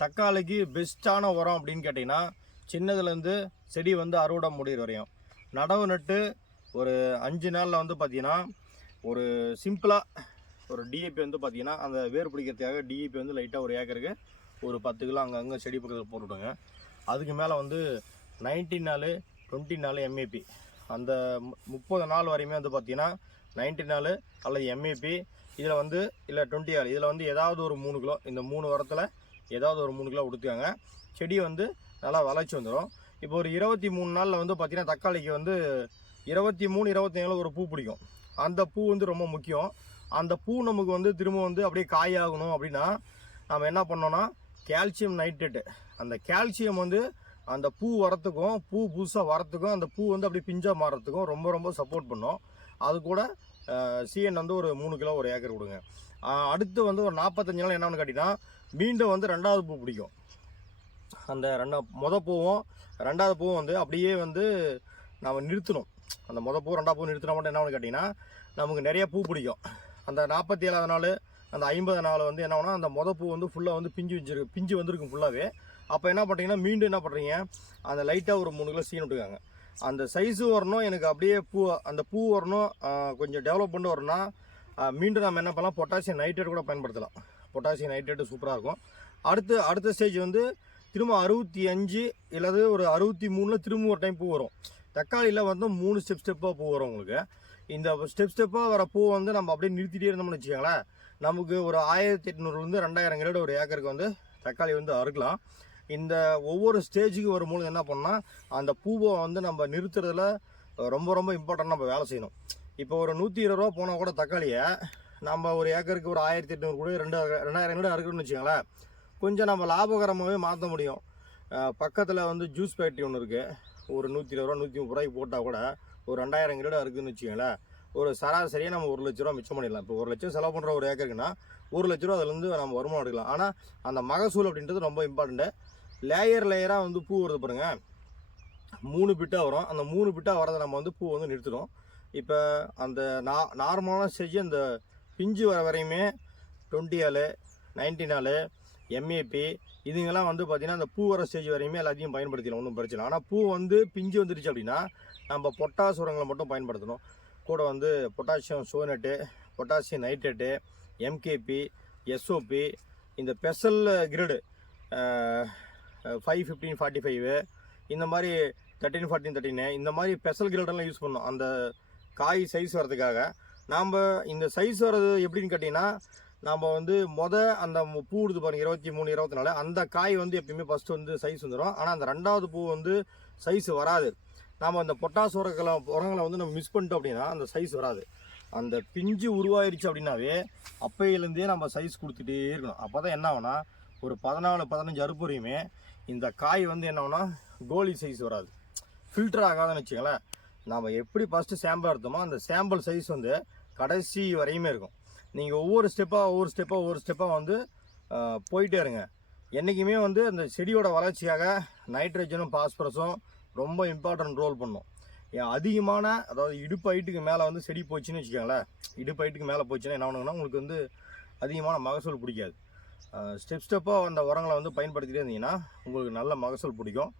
தக்காளிக்கு பெஸ்ட்டான உரம் அப்படின்னு கேட்டிங்கன்னா சின்னதுலேருந்து செடி வந்து அறுவடை முடிகிற வரையும். நடவு நட்டு ஒரு அஞ்சு நாளில் வந்து பார்த்தீங்கன்னா ஒரு சிம்பிளாக ஒரு டிஏபி வந்து பார்த்திங்கன்னா அந்த வேர் பிடிக்கிறதுக்காக டிஏபி வந்து லைட்டாக ஒரு ஏக்கருக்கு ஒரு பத்து கிலோ அங்கங்கே செடி பக்கத்தில் போட்டுவிடுங்க அதுக்கு மேலே வந்து நைன்டீன் நாலு டுவெண்ட்டி நாலு எம்ஏபி அந்த மு- முப்பது நாள் வரையுமே வந்து பார்த்தீங்கன்னா நைன்டி நாலு அல்லது எம்ஏபி இதில் வந்து இல்லை டுவெண்ட்டி ஆறு இதில் வந்து ஏதாவது ஒரு மூணு கிலோ இந்த மூணு வாரத்தில் ஏதாவது ஒரு மூணு கிலோ கொடுத்துக்காங்க செடி வந்து நல்லா வளர்ச்சி வந்துடும் இப்போ ஒரு இருபத்தி மூணு நாளில் வந்து பார்த்திங்கன்னா தக்காளிக்கு வந்து இருபத்தி மூணு இருபத்தி ஏழு ஒரு பூ பிடிக்கும். அந்த பூ வந்து ரொம்ப முக்கியம். அந்த பூ நமக்கு வந்து திரும்ப வந்து அப்படியே காயாகணும் அப்படின்னா நம்ம என்ன பண்ணோன்னா கால்சியம் நைட்ரேட்டு அந்த கால்சியம் வந்து அந்த பூ வரத்துக்கும் பூ புதுசாக வரத்துக்கும் அந்த பூ வந்து அப்படியே பிஞ்சாக மாறுறதுக்கும் ரொம்ப ரொம்ப சப்போர்ட் பண்ணும். அது கூட சிஎன் வந்து ஒரு மூணு கிலோ ஒரு ஏக்கர் கொடுங்க. அடுத்து வந்து ஒரு நாற்பத்தஞ்சு நாள் என்னென்னு கேட்டிங்கன்னா மீண்டும் வந்து ரெண்டாவது பூ பிடிக்கும். அந்த ரெண்டா மொத பூவும் ரெண்டாவது பூவும் வந்து அப்படியே வந்து நம்ம நிறுத்தணும். அந்த மொத பூ ரெண்டாவது பூ நிறுத்தினா மட்டும் என்ன கேட்டிங்கன்னா நமக்கு நிறைய பூ பிடிக்கும். அந்த நாற்பத்தி ஏழாவது நாள் அந்த ஐம்பது நாள் வந்து என்ன அந்த மொத பூ வந்து ஃபுல்லாக வந்து பிஞ்சு வச்சிருக்கு பிஞ்சு வந்திருக்கும் ஃபுல்லாகவே அப்போ என்ன பண்ணுறீங்கன்னா மீண்டும் என்ன பண்ணுறீங்க அந்த லைட்டாக ஒரு மூணு கிலோ சீன் விட்டுக்காங்க அந்த சைஸு வரணும் எனக்கு அப்படியே பூ அந்த பூ வரணும் கொஞ்சம் டெவலப் பண்ணி வரணும்னா மீண்டும் நம்ம என்ன பண்ணலாம்? பொட்டாசியம் நைட்ரேட் கூட பயன்படுத்தலாம். பொட்டாசியம் நைட்ரேட்டு சூப்பராக இருக்கும். அடுத்து அடுத்த ஸ்டேஜ் வந்து திரும்ப அறுபத்தி அஞ்சு இல்லாத ஒரு அறுபத்தி மூணில் திரும்ப ஒரு டைம் பூ வரும். தக்காளியில் வந்து மூணு ஸ்டெப் ஸ்டெப்பாக பூ வரும் உங்களுக்கு. இந்த ஸ்டெப் ஸ்டெப்பாக வர பூ வந்து நம்ம அப்படியே நிறுத்திட்டே இருந்தோம்னு வச்சுக்கோங்களேன். நமக்கு ஒரு ஆயிரத்தி எட்நூறுலேருந்து ரெண்டாயிரம் கிலோ ஒரு ஏக்கருக்கு வந்து தக்காளி வந்து அறுக்கலாம். இந்த ஒவ்வொரு ஸ்டேஜுக்கு வரும்போது என்ன பண்ணால் அந்த பூவை வந்து நம்ம நிறுத்துறதுல ரொம்ப ரொம்ப இம்பார்ட்டன்ட் நம்ம வேலை செய்யணும். இப்போ ஒரு நூற்றி இருபது ரூபா போனால் கூட தக்காளியை நம்ம ஒரு ஏக்கருக்கு ஒரு ஆயிரத்தி எட்நூறு கூட ரெண்டு ரெண்டாயிரம் கூட இருக்குன்னு வச்சுக்கோங்களேன். கொஞ்சம் நம்ம லாபகரமாகவே மாற்ற முடியும். பக்கத்தில் வந்து ஜூஸ் ஃபேக்ட்ரி ஒன்று இருக்குது ஒரு நூற்றி இருபது ரூபா நூற்றி முப்பது ரூபாய்க்கு போட்டால் கூட ஒரு ரெண்டாயிரம் கிலோ இருக்குதுன்னு வச்சுக்கோங்களேன். ஒரு சராசரியாக நம்ம ஒரு லட்ச ரூபா மிச்சம் பண்ணிடலாம். இப்போ ஒரு லட்சம் செலவு பண்ணுற ஒரு ஏக்கருக்குன்னா ஒரு லட்ச ரூபா அதுலேருந்து நம்ம வருமானம் எடுக்கலாம். ஆனால் அந்த மகசூல் அப்படின்றது ரொம்ப இம்பார்ட்டண்ட்டு லேயர் லேயராக வந்து பூ வருது பாருங்கள் மூணு பிட்டாக வரும். அந்த மூணு பிட்டாக வரதை நம்ம வந்து பூ வந்து நிறுத்துகிறோம் இப்போ அந்த நா நார்மலான ஸ்டேஜ் அந்த பிஞ்சு வர வரையுமே டுவெண்ட்டி நாலு நைன்டி நாலு எம்ஏபி இதுங்கெல்லாம் வந்து பார்த்திங்கன்னா அந்த பூ வர ஸ்டேஜ் வரையுமே எல்லாத்தையும் பயன்படுத்திடலாம் ஒன்றும் பிரச்சனை ஆனால் பூ வந்து பிஞ்சு வந்துருச்சு அப்படின்னா நம்ம பொட்டாஸ் உரங்களை மட்டும் பயன்படுத்தணும். கூட வந்து potassium சோனட்டு potassium nitrate MKP SOP இந்த special grade five fifteen forty five இந்த மாதிரி தேர்ட்டின் ஃபார்ட்டின் தேர்ட்டின் இந்த மாதிரி ஸ்பெஷல் கிரேடெல்லாம் யூஸ் பண்ணோம் அந்த காய் சைஸ் வரதுக்காக நாம் இந்த சைஸ் வர்றது எப்படின்னு கேட்டிங்கன்னா நாம் வந்து மொத அந்த பூ எடுத்து பாருங்க இருபத்தி மூணு இருபத்தி நாலு. அந்த காய் வந்து எப்பயுமே ஃபஸ்ட்டு வந்து சைஸ் வந்துடும் ஆனால் அந்த ரெண்டாவது பூ வந்து சைஸ் வராது. நாம் அந்த பொட்டாஸ் உரங்களை உரங்களை வந்து நம்ம மிஸ் பண்ணிட்டோம் அப்படின்னா அந்த சைஸ் வராது. அந்த பிஞ்சு உருவாயிருச்சு அப்படின்னாவே அப்பையிலேருந்தே நம்ம சைஸ் கொடுத்துட்டே இருக்கணும். அப்போ தான் என்ன ஆகுனா ஒரு பதினாலு பதினஞ்சு அறுப்புறையுமே இந்த காய் வந்து என்ன ஆகுனா கோலி சைஸ் வராது. ஃபில்டர் ஆகாதுன்னு வச்சுக்கங்களேன். நாம் எப்படி ஃபஸ்ட்டு சாம்பிள் எடுத்தோமோ அந்த சாம்பிள் சைஸ் வந்து கடைசி வரையுமே இருக்கும். நீங்கள் ஒவ்வொரு ஸ்டெப்பாக ஒவ்வொரு ஸ்டெப்பாக ஒவ்வொரு ஸ்டெப்பாக வந்து போயிட்டே இருங்க. என்றைக்குமே வந்து அந்த செடியோட வளர்ச்சியாக நைட்ரஜனும் பாஸ்பரஸும் ரொம்ப இம்பார்ட்டன்ட் ரோல் பண்ணும். ஏன் அதிகமான அதாவது இடுப்பு ஹைட்டுக்கு மேலே வந்து செடி போச்சுன்னு வச்சுக்கோங்களேன். இடுப்பு ஹைட்டுக்கு மேலே போச்சுன்னா என்ன பண்ணுங்கன்னா உங்களுக்கு வந்து அதிகமான மகசூல் பிடிக்காது. ஸ்டெப் ஸ்டெப்பாக அந்த உரங்களை வந்து பயன்படுத்திட்டே இருந்தீங்கன்னா உங்களுக்கு நல்ல மகசூல் பிடிக்கும்.